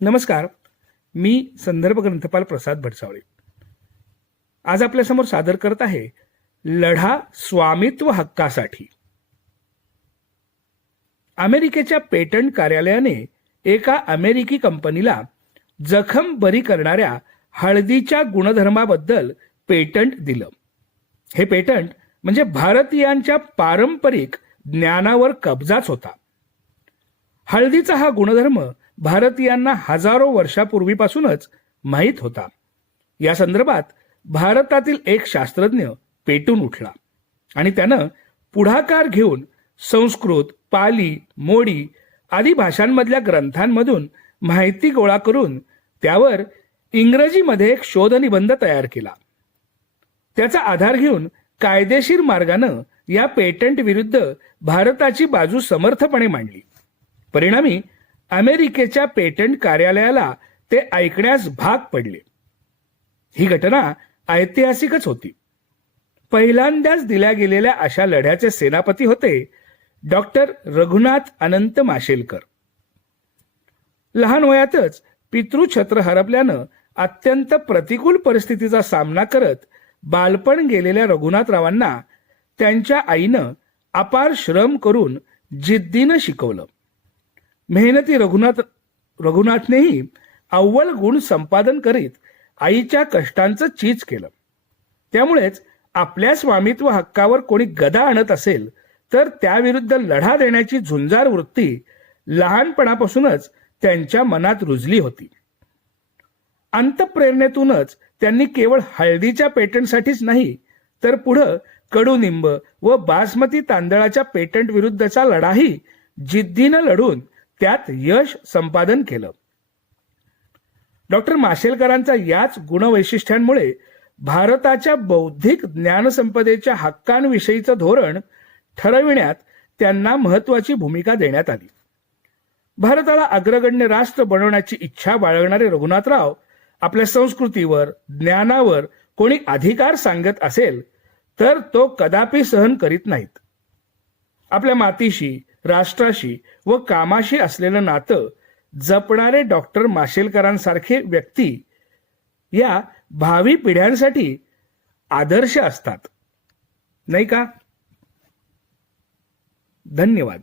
नमस्कार. मी संदर्भ ग्रंथपाल प्रसाद भटसावळे आज आपल्यासमोर सादर करत आहे लढा स्वामित्व हक्कासाठी. अमेरिकेच्या पेटंट कार्यालयाने एका अमेरिकी कंपनीला जखम बरी करणाऱ्या हळदीच्या गुणधर्माबद्दल पेटंट दिलं. हे पेटंट म्हणजे भारतीयांच्या पारंपरिक ज्ञानावर कब्जाच होता. हळदीचा हा गुणधर्म भारतीयांना हजारो वर्षापूर्वीपासूनच माहीत होता. या संदर्भात भारतातील एक शास्त्रज्ञ पेटून उठला आणि त्यानं पुढाकार घेऊन संस्कृत पाली मोडी आदी भाषांमधल्या ग्रंथांमधून माहिती गोळा करून त्यावर इंग्रजीमध्ये एक शोधनिबंध तयार केला. त्याचा आधार घेऊन कायदेशीर मार्गानं या पेटंट विरुद्ध भारताची बाजू समर्थपणे मांडली. परिणामी अमेरिकेच्या पेटंट कार्यालयाला ते ऐकण्यास भाग पडले. ही घटना ऐतिहासिकच होती. पहिल्यांदाच दिल्या गेलेल्या अशा लढ्याचे सेनापती होते डॉक्टर रघुनाथ अनंत माशेलकर. लहान वयातच पितृछत्र हरपल्यानं अत्यंत प्रतिकूल परिस्थितीचा सामना करत बालपण गेलेल्या रघुनाथरावांना त्यांच्या आईनं अपार श्रम करून जिद्दीनं शिकवलं. मेहनती रघुनाथ रघुनाथनेही अव्वल गुण संपादन करीत आईच्या कष्टांचं चीज केलं. त्यामुळेच आपल्या स्वामित्व हक्कावर कोणी गदा आणत असेल तर त्याविरुद्ध लढा देण्याची झुंजार वृत्ती लहानपणापासूनच त्यांच्या मनात रुजली होती. अंतप्रेरणेतूनच त्यांनी केवळ हळदीच्या पेटंटसाठीच नाही तर पुढं कडुनिंब व बासमती तांदळाच्या पेटंट विरुद्धचा लढाही जिद्दीनं लढून त्यात यश संपादन केलं. डॉक्टर माशेलकरांचा याच गुणवैशिष्ट्यांमुळे भारताच्या बौद्धिक ज्ञानसंपदेच्या हक्कांविषयीचं धोरण ठरविण्यात त्यांना महत्वाची भूमिका देण्यात आली. भारताला अग्रगण्य राष्ट्र बनवण्याची इच्छा बाळगणारे रघुनाथराव आपल्या संस्कृतीवर ज्ञानावर कोणी अधिकार सांगत असेल तर तो कदापि सहन करीत नाहीत. आपल्या मातीशी राष्ट्राशी व कामाशी असलेलं नातं जपणारे डॉक्टर माशेलकरांसारखे व्यक्ती या भावी पिढ्यांसाठी आदर्श असतात. नाही का? धन्यवाद.